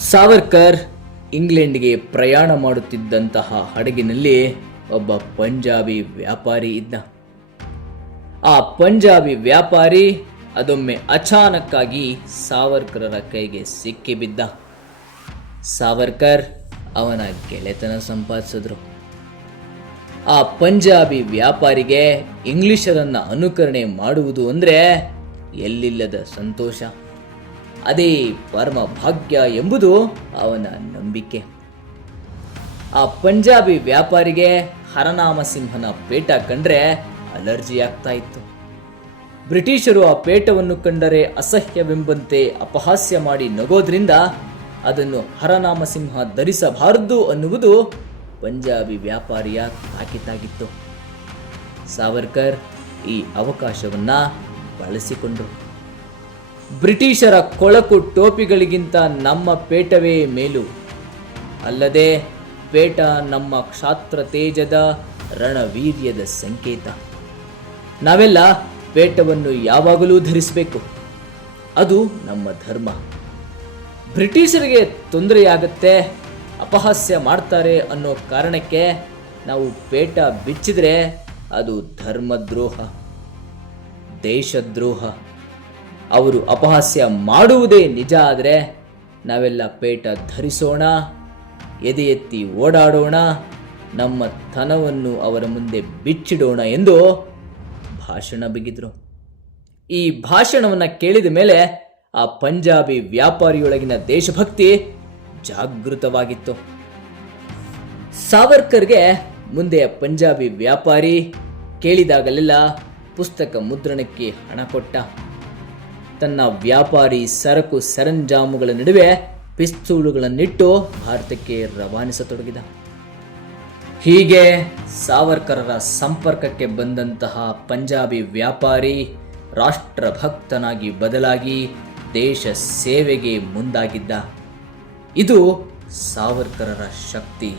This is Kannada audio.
ಸಾವರ್ಕರ್ ಇಂಗ್ಲೆಂಡ್ಗೆ ಪ್ರಯಾಣ ಮಾಡುತ್ತಿದ್ದಂತಹ ಹಡಗಿನಲ್ಲಿ ಒಬ್ಬ ಪಂಜಾಬಿ ವ್ಯಾಪಾರಿ ಇದ್ದ. ಆ ಪಂಜಾಬಿ ವ್ಯಾಪಾರಿ ಅದೊಮ್ಮೆ ಅಚಾನಕ್ಕಾಗಿ ಸಾವರ್ಕರರ ಕೈಗೆ ಸಿಕ್ಕಿಬಿದ್ದ. ಸಾವರ್ಕರ್ ಅವನ ಗೆಳೆತನ ಸಂಪಾದಿಸಿದ್ರು. ಆ ಪಂಜಾಬಿ ವ್ಯಾಪಾರಿಗೆ ಇಂಗ್ಲಿಷರನ್ನ ಅನುಕರಣೆ ಮಾಡುವುದು ಅಂದರೆ ಎಲ್ಲಿಲ್ಲದ ಸಂತೋಷ, ಅದೇ ಪರಮ ಭಾಗ್ಯ ಎಂಬುದು ಅವನ ನಂಬಿಕೆ. ಆ ಪಂಜಾಬಿ ವ್ಯಾಪಾರಿಗೆ ಹರನಾಮ ಸಿಂಹನ ಪೇಟ ಕಂಡ್ರೆ ಅಲರ್ಜಿ ಆಗ್ತಾ ಇತ್ತು. ಬ್ರಿಟಿಷರು ಆ ಪೇಟವನ್ನು ಕಂಡರೆ ಅಸಹ್ಯವೆಂಬಂತೆ ಅಪಹಾಸ್ಯ ಮಾಡಿ ನಗೋದ್ರಿಂದ ಅದನ್ನು ಹರನಾಮ ಸಿಂಹ ಧರಿಸಬಾರದು ಅನ್ನುವುದು ಪಂಜಾಬಿ ವ್ಯಾಪಾರಿಯ ತಾಕೀತಾಗಿತ್ತು. ಸಾವರ್ಕರ್ ಈ ಅವಕಾಶವನ್ನ ಬಳಸಿಕೊಂಡರು. ಬ್ರಿಟಿಷರ ಕೊಳಕು ಟೋಪಿಗಳಿಗಿಂತ ನಮ್ಮ ಪೇಟವೇ ಮೇಲು, ಅಲ್ಲದೆ ಪೇಟ ನಮ್ಮ ಕ್ಷಾತ್ರ ತೇಜದ ರಣವೀರ್ಯದ ಸಂಕೇತ. ನಾವೆಲ್ಲ ಪೇಟವನ್ನು ಯಾವಾಗಲೂ ಧರಿಸಬೇಕು, ಅದು ನಮ್ಮ ಧರ್ಮ. ಬ್ರಿಟಿಷರಿಗೆ ತೊಂದರೆಯಾಗತ್ತೆ, ಅಪಹಾಸ್ಯ ಮಾಡ್ತಾರೆ ಅನ್ನೋ ಕಾರಣಕ್ಕೆ ನಾವು ಪೇಟ ಬಿಚ್ಚಿದ್ರೆ ಅದು ಧರ್ಮದ್ರೋಹ, ದೇಶದ್ರೋಹ. ಅವರು ಅಪಹಾಸ್ಯ ಮಾಡುವುದೇ ನಿಜ ಆದರೆ ನಾವೆಲ್ಲ ಪೇಟ ಧರಿಸೋಣ, ಎದೆ ಎತ್ತಿ ಓಡಾಡೋಣ, ನಮ್ಮ ತನವನ್ನು ಅವರ ಮುಂದೆ ಬಿಚ್ಚಿಡೋಣ ಎಂದು ಭಾಷಣ ಬಿಗಿದ್ರು. ಈ ಭಾಷಣವನ್ನು ಕೇಳಿದ ಮೇಲೆ ಆ ಪಂಜಾಬಿ ವ್ಯಾಪಾರಿಯೊಳಗಿನ ದೇಶಭಕ್ತಿ ಜಾಗೃತವಾಗಿತ್ತು. ಸಾವರ್ಕರ್ಗೆ ಮುಂದೆ ಪಂಜಾಬಿ ವ್ಯಾಪಾರಿ ಕೇಳಿದಾಗಲೆಲ್ಲ ಪುಸ್ತಕ ಮುದ್ರಣಕ್ಕೆ ಹಣ ಕೊಟ್ಟ. ತನ್ನ ವ್ಯಾಪಾರಿ ಸರಕು ಸರಂಜಾಮುಗಳ ನಡುವೆ ಪಿಸ್ತೂಲುಗಳನ್ನಿಟ್ಟು ಭಾರತಕ್ಕೆ ರವಾನಿಸತೊಡಗಿದ. ಹೀಗೆ ಸಾವರ್ಕರರ ಸಂಪರ್ಕಕ್ಕೆ ಬಂದಂತಹ ಪಂಜಾಬಿ ವ್ಯಾಪಾರಿ ರಾಷ್ಟ್ರಭಕ್ತನಾಗಿ ಬದಲಾಗಿ ದೇಶ ಸೇವೆಗೆ ಮುಂದಾಗಿದ್ದ. ಇದು ಸಾವರ್ಕರರ ಶಕ್ತಿ.